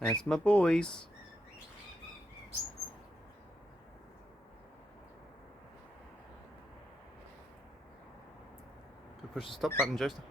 That's my boys. Push the stop button, Jester.